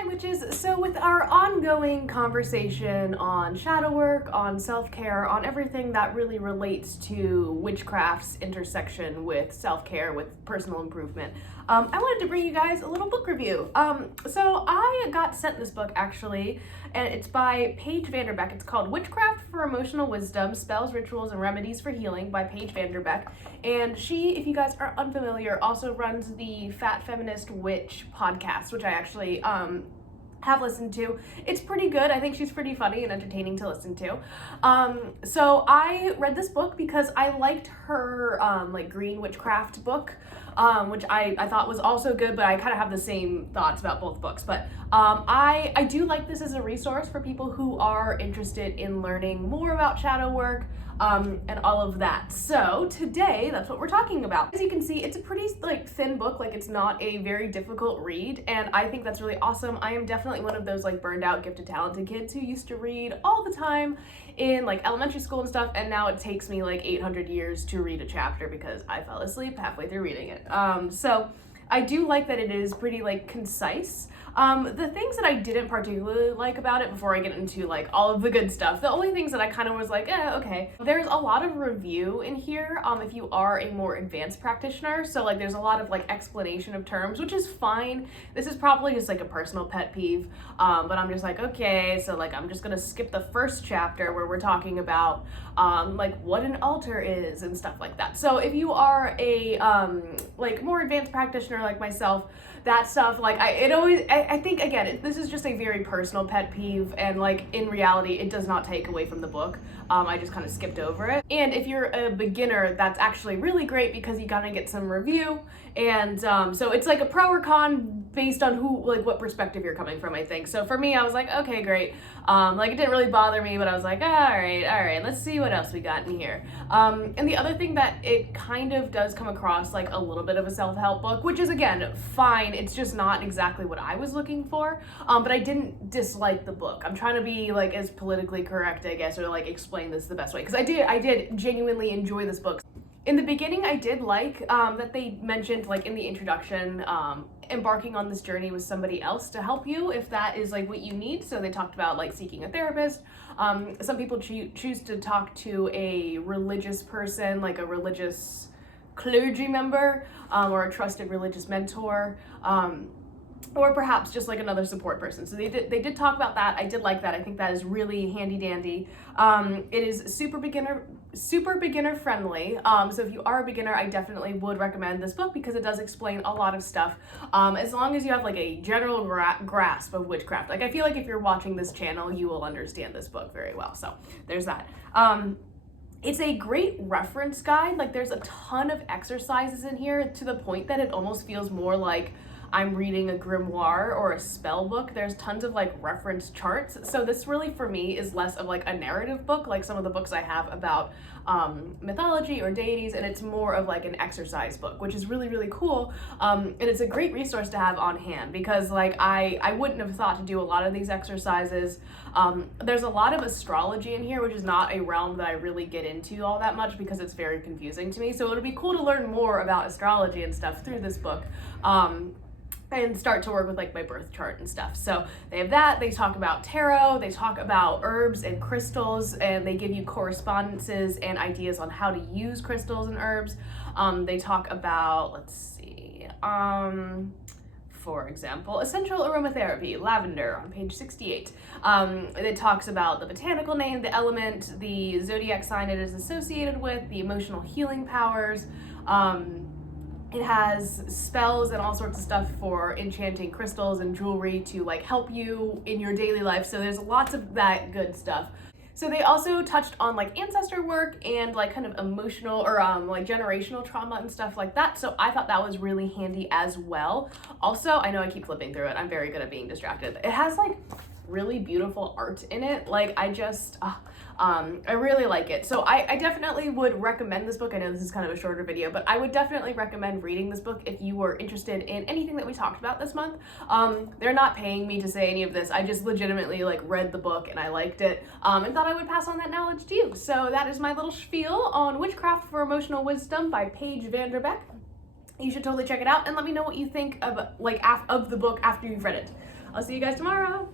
Hi witches! So with our ongoing conversation on shadow work, on self-care, on everything that really relates to witchcraft's intersection with self-care, with personal improvement, I wanted to bring you guys a little book review. So I got sent this book actually, and it's by Paige Vanderbeck. It's called Witchcraft for Emotional Wisdom, Spells, Rituals, and Remedies for Healing by Paige Vanderbeck. And she, if you guys are unfamiliar, also runs the Fat Feminist Witch podcast, which I actually have listened to. It's pretty good. I think she's pretty funny and entertaining to listen to. So I read this book because I liked her like green witchcraft book, which I thought was also good, but I kind of have the same thoughts about both books. But I do like this as a resource for people who are interested in learning more about shadow work, and all of that. So today, that's what we're talking about. As you can see, it's a pretty like thin book, like it's not a very difficult read, and I think that's really awesome. I am definitely one of those like burned out, gifted, talented kids who used to read all the time in like elementary school and stuff, and now it takes me like 800 years to read a chapter because I fell asleep halfway through reading it. So I do like that it is pretty like concise. The things that I didn't particularly like about it, before I get into like all of the good stuff, the only things that I kind of was like, okay. There's a lot of review in here if you are a more advanced practitioner. So like there's a lot of like explanation of terms, which is fine. This is probably just like a personal pet peeve, but I'm just like, okay, so like I'm just gonna skip the first chapter where we're talking about like what an altar is and stuff like that. So if you are a like more advanced practitioner like myself, that stuff, like I think again, this is just a very personal pet peeve, and like in reality it does not take away from the book. I just kind of skipped over it. And if you're a beginner, that's actually really great because you gotta get some review, and so it's like a pro or con based on what perspective you're coming from, I think. So for me, I was like, okay, great. Like it didn't really bother me, but I was like, all right, let's see what else we got in here. And the other thing that it kind of does come across like a little bit of a self-help book, which is again fine. It's just not exactly what I was looking for. But I didn't dislike the book. I'm trying to be like as politically correct, I guess, or like explain this the best way, because I did genuinely enjoy this book. In the beginning, I did like that they mentioned like in the introduction, embarking on this journey with somebody else to help you if that is like what you need. So they talked about like seeking a therapist. Some people choose to talk to a religious person, like a religious clergy member, or a trusted religious mentor, or perhaps just like another support person. So they did talk about that. I did like that. I think that is really handy dandy. It is super beginner friendly. So if you are a beginner, I definitely would recommend this book because it does explain a lot of stuff. As long as you have like a general grasp of witchcraft. Like I feel like if you're watching this channel, you will understand this book very well. So there's that. It's a great reference guide. Like there's a ton of exercises in here to the point that it almost feels more like I'm reading a grimoire or a spell book. There's tons of like reference charts. So this really for me is less of like a narrative book, like some of the books I have about mythology or deities, and it's more of like an exercise book, which is really, really cool. And it's a great resource to have on hand because like I wouldn't have thought to do a lot of these exercises. There's a lot of astrology in here, which is not a realm that I really get into all that much because it's very confusing to me. So it'll be cool to learn more about astrology and stuff through this book. And start to work with like my birth chart and stuff. So they have that. They talk about tarot, they talk about herbs and crystals, and they give you correspondences and ideas on how to use crystals and herbs. They talk about, let's see, for example, essential aromatherapy, lavender on page 68. It talks about the botanical name, the element, the zodiac sign it is associated with, the emotional healing powers. It has spells and all sorts of stuff for enchanting crystals and jewelry to like help you in your daily life. So there's lots of that good stuff. So they also touched on like ancestor work and like kind of emotional or like generational trauma and stuff like that. So I thought that was really handy as well. Also, I know I keep flipping through it. I'm very good at being distracted. It has like really beautiful art in it. Like I really like it. So I definitely would recommend this book. I know this is kind of a shorter video, but I would definitely recommend reading this book if you were interested in anything that we talked about this month. They're not paying me to say any of this. I just legitimately like read the book and I liked it, and thought I would pass on that knowledge to you. So that is my little spiel on Witchcraft for Emotional Wisdom by Paige Vanderbeck. You should totally check it out and let me know what you think of the book after you've read it. I'll see you guys tomorrow.